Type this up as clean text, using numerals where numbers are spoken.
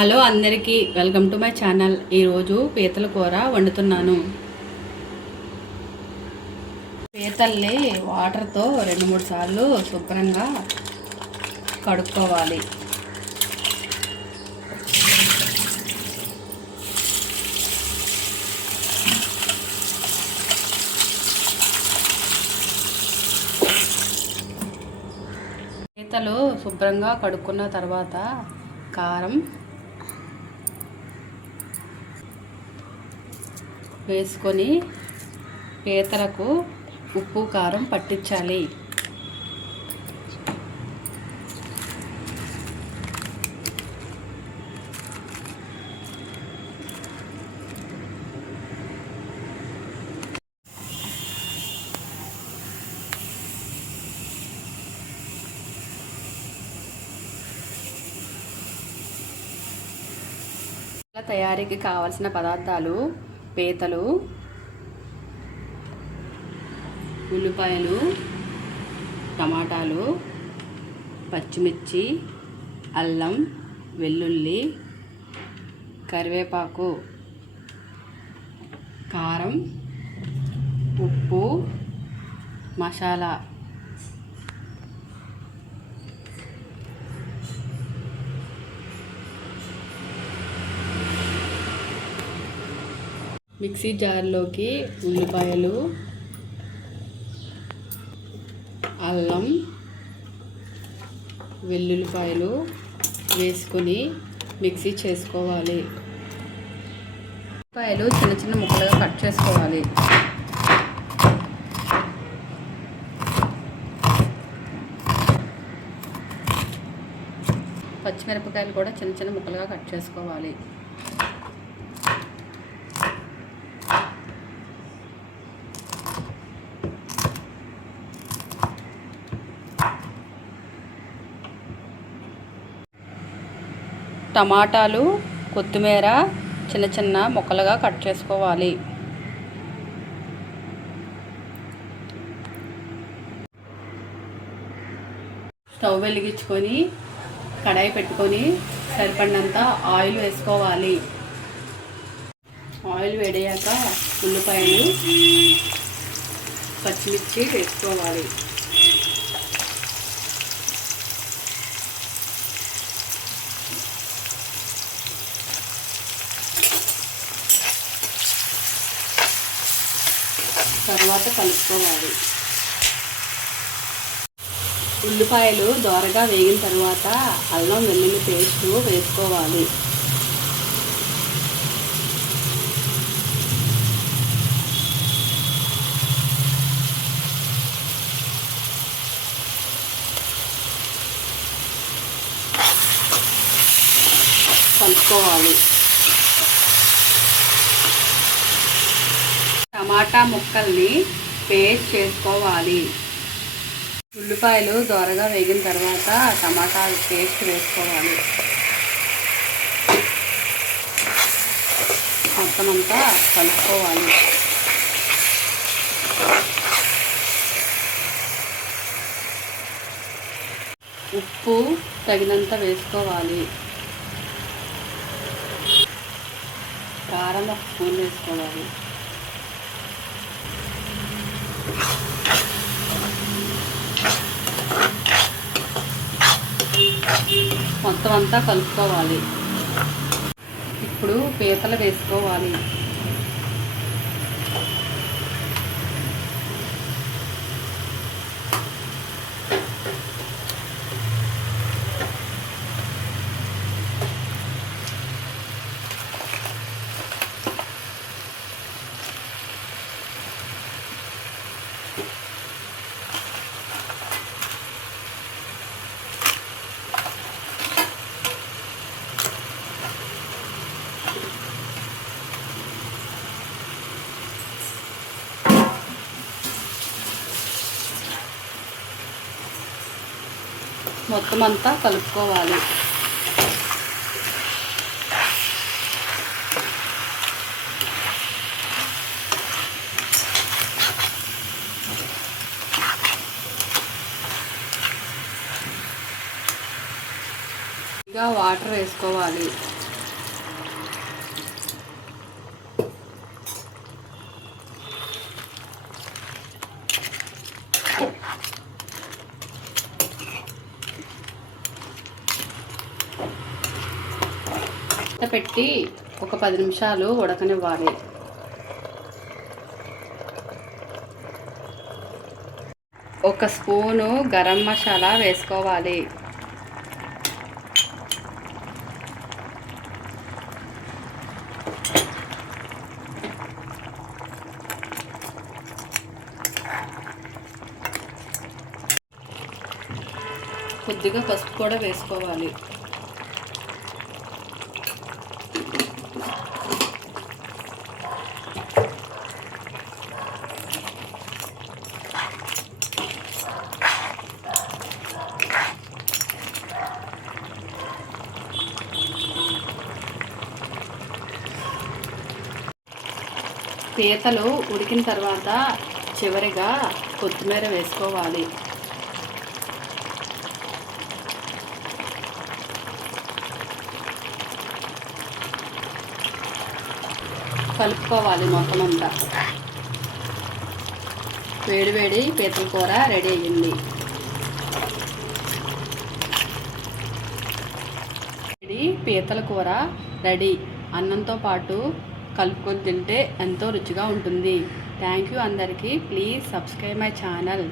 Hello అందరికీ welcome to my channel. ఈరోజు పీతల కూర వండుతున్నాను. పీతల్ని వాటర్తో 2-3 సార్లు శుభ్రంగా కడుక్కోవాలి. పీతలు శుభ్రంగా కడుక్కున్న తర్వాత కారం వేసుకొని పీతలకు ఉప్పు కారం పట్టించాలి. తయారీకి కావలసిన పదార్థాలు: పీతలు, ఉల్లిపాయలు, టమాటాలు, పచ్చిమిర్చి, అల్లం, వెల్లుల్లి, కరివేపాకు, కారం, ఉప్పు, మసాలా. మిక్సీ జార్లోకి ఉల్లిపాయలు, అల్లం, వెల్లుల్లిపాయలు వేసుకొని మిక్సీ చేసుకోవాలి. ఉల్లిపాయలు చిన్న చిన్న ముక్కలుగా కట్ చేసుకోవాలి. పచ్చిమిరపకాయలు కూడా చిన్న చిన్న ముక్కలుగా కట్ చేసుకోవాలి. టమాటాలు, కొత్తిమీర చిన్న చిన్న ముక్కలుగా కట్ చేసుకోవాలి. స్టవ్ వెలిగించుకొని కడాయి పెట్టుకొని సరిపడినంత ఆయిల్ వేసుకోవాలి. ఆయిల్ వేడయ్యాక ఉల్లిపాయలు, పచ్చిమిర్చి వేసుకోవాలి. తర్వాత కలుపుకోవాలి. ఉల్లిపాయలు దోరగా వేగిన తర్వాత అల్లం వెల్లుల్లి పేస్ట్ వేసుకోవాలి. కలుపుకోవాలి. టమాటా ముక్కల్ని పేస్ట్ చేసుకోవాలి. ఉల్లిపాయలు దోరగా వేగిన తర్వాత టమాటా పేస్ట్ వేసుకోవాలి. మొత్తం అంతా కలుపుకోవాలి. ఉప్పు తగినంత వేసుకోవాలి. కారం 1 స్పూన్ వేసుకోవాలి. మొత్తం అంతా కలుపుకోవాలి. ఇప్పుడు పీతలు వేసుకోవాలి. మొత్తం అంతా కలుపుకోవాలి. ఇంకా వాటర్ వేసుకోవాలి. పెట్టి ఒక 10 నిమిషాలు ఉడకనివ్వాలి. ఒక స్పూను గరం మసాలా వేసుకోవాలి. కొద్దిగా పసుపు కూడా వేసుకోవాలి. పీతలు ఉడికిన తర్వాత చివరిగా కొత్తిమీర వేసుకోవాలి. కలుపుకోవాలి మొత్తం అంతా. వేడి వేడి పీతల కూర రెడీ అయ్యింది. పీతల కూర రెడీ. అన్నంతో పాటు కలుపుకొని తింటే ఎంతో రుచిగా ఉంటుంది. థ్యాంక్ యూ అందరికీ. Please subscribe my channel.